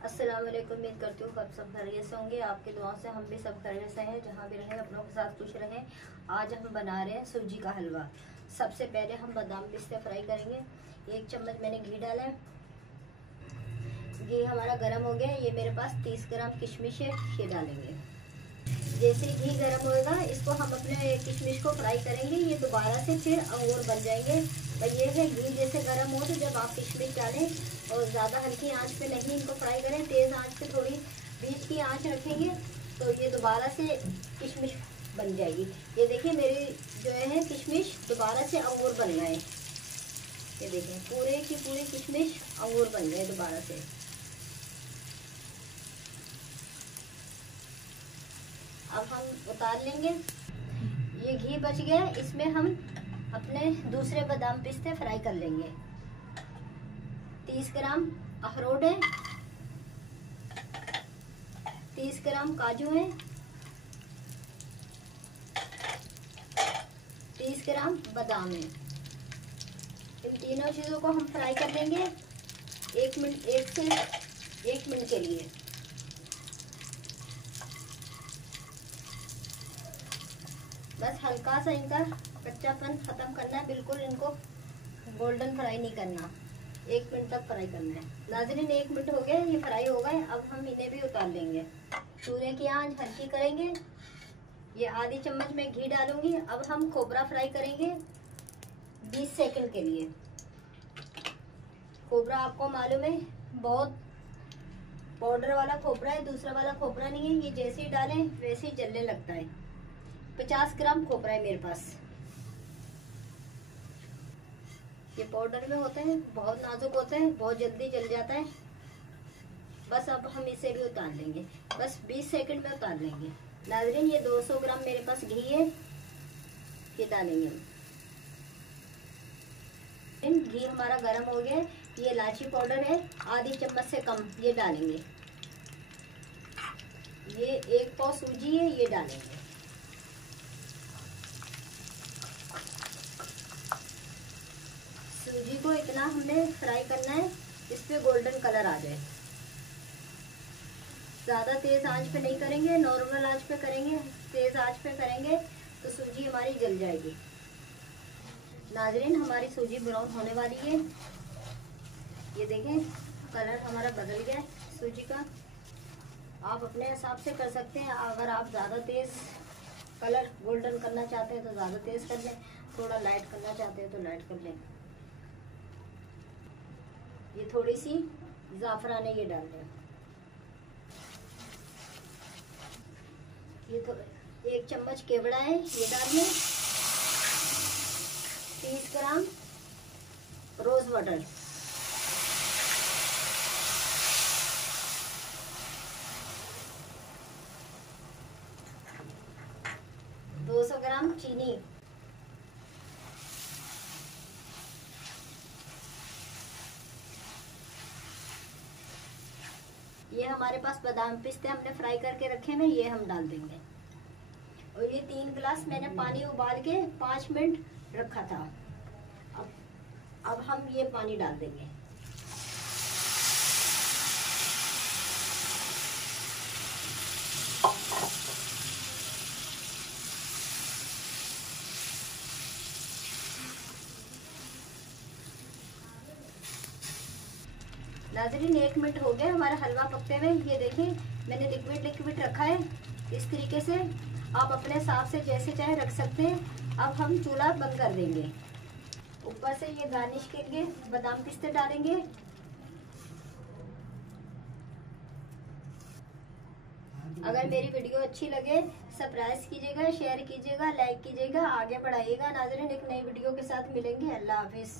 अस्सलाम वालेकुम। उम्मीद करती हूँ आप सब खैरियत से होंगे। आपके दुआ से हम भी सब खैरियत से हैं। जहाँ भी रहें अपनों के साथ खुश रहें। आज हम बना रहे हैं सूजी का हलवा। सबसे पहले हम बादाम पिस्ते फ्राई करेंगे। 1 चम्मच मैंने घी डाला है। घी हमारा गर्म हो गया है। ये मेरे पास 30 ग्राम किशमिश है, ये डालेंगे। जैसे घी गर्म होएगा इसको हम अपने किशमिश को फ्राई करेंगे। ये दोबारा से फिर अंगूर बन जाएंगे। पर ये है घी जैसे गर्म हो तो जब आप किशमिश डालें और ज़्यादा हल्की आंच पे नहीं इनको फ्राई करें, तेज़ आंच पे थोड़ी बीच की आंच रखेंगे तो ये दोबारा से किशमिश बन जाएगी। ये देखिए मेरी जो है किशमिश दोबारा से अंगूर बन गए। ये देखें पूरे की पूरी किशमिश अंगूर बन गए दोबारा से। अब हम उतार लेंगे। ये घी बच गया, इसमें हम अपने दूसरे बादाम पिस्ते फ्राई कर लेंगे। 30 ग्राम अखरोट है, 30 ग्राम काजू है, 30 ग्राम बादाम है। इन तीनों चीज़ों को हम फ्राई कर देंगे 1 मिनट, 1 से 1 मिनट के लिए। बस हल्का सा इनका कच्चापन खत्म करना है, बिल्कुल इनको गोल्डन फ्राई नहीं करना। 1 मिनट तक फ्राई करना है। नाज़रीन 1 मिनट हो गया, ये फ्राई हो गए। अब हम इन्हें भी उतार लेंगे। चूल्हे की आंच हल्की करेंगे। ये आधी चम्मच में घी डालूंगी। अब हम खोबरा फ्राई करेंगे 20 सेकंड के लिए। खोबरा आपको मालूम है बहुत पाउडर वाला खोबरा है, दूसरा वाला खोबरा नहीं है। ये जैसे ही डालें वैसे ही जलने लगता है। 50 ग्राम खोपरा है मेरे पास। ये पाउडर में होते हैं, बहुत नाजुक होते हैं, बहुत जल्दी जल जाता है। बस अब हम इसे भी उतार लेंगे। बस 20 सेकंड में उतार लेंगे। नाज़रीन ये 200 ग्राम मेरे पास घी है, ये डालेंगे हम। घी हमारा गर्म हो गया। ये इलायची पाउडर है, आधी चम्मच से कम, ये डालेंगे। ये 1 पाव सूजी है, ये डालेंगे। सूजी को इतना हमने फ्राई करना है इस पे गोल्डन कलर आ जाए। ज़्यादा तेज़ आंच पे नहीं करेंगे, नॉर्मल आंच पे करेंगे। तेज़ आंच पे करेंगे तो सूजी हमारी जल जाएगी। नाज़रीन हमारी सूजी ब्राउन होने वाली है। ये देखें कलर हमारा बदल गया है सूजी का। आप अपने हिसाब से कर सकते हैं। अगर आप ज़्यादा तेज़ कलर गोल्डन करना चाहते हैं तो ज़्यादा तेज़ कर लें, थोड़ा लाइट करना चाहते हैं तो लाइट कर लें। ये थोड़ी सी ज़ाफ़रान है, ये डाल दें। ये तो 1 चम्मच केवड़ा है, ये डाल दें। 30 ग्राम रोज वाटर, 200 ग्राम चीनी, ये हमारे पास बादाम पिस्ते हमने फ्राई करके रखे हैं, ये हम डाल देंगे। और ये 3 गिलास मैंने पानी उबाल के 5 मिनट रखा था। अब हम ये पानी डाल देंगे। नाज़रीन 1 मिनट हो गया हमारा हलवा पकते हुए। ये देखिए मैंने लिक्विड रखा है। इस तरीके से आप अपने हिसाब से जैसे चाहे रख सकते हैं। अब हम चूल्हा बंद कर देंगे। ऊपर से ये गार्निश के लिए बादाम पिस्ते डालेंगे। अगर मेरी वीडियो अच्छी लगे सब्सक्राइब कीजिएगा, शेयर कीजिएगा, लाइक कीजिएगा, आगे बढ़ाइएगा। नाज़रीन एक नई वीडियो के साथ मिलेंगे। अल्लाह हाफिज़।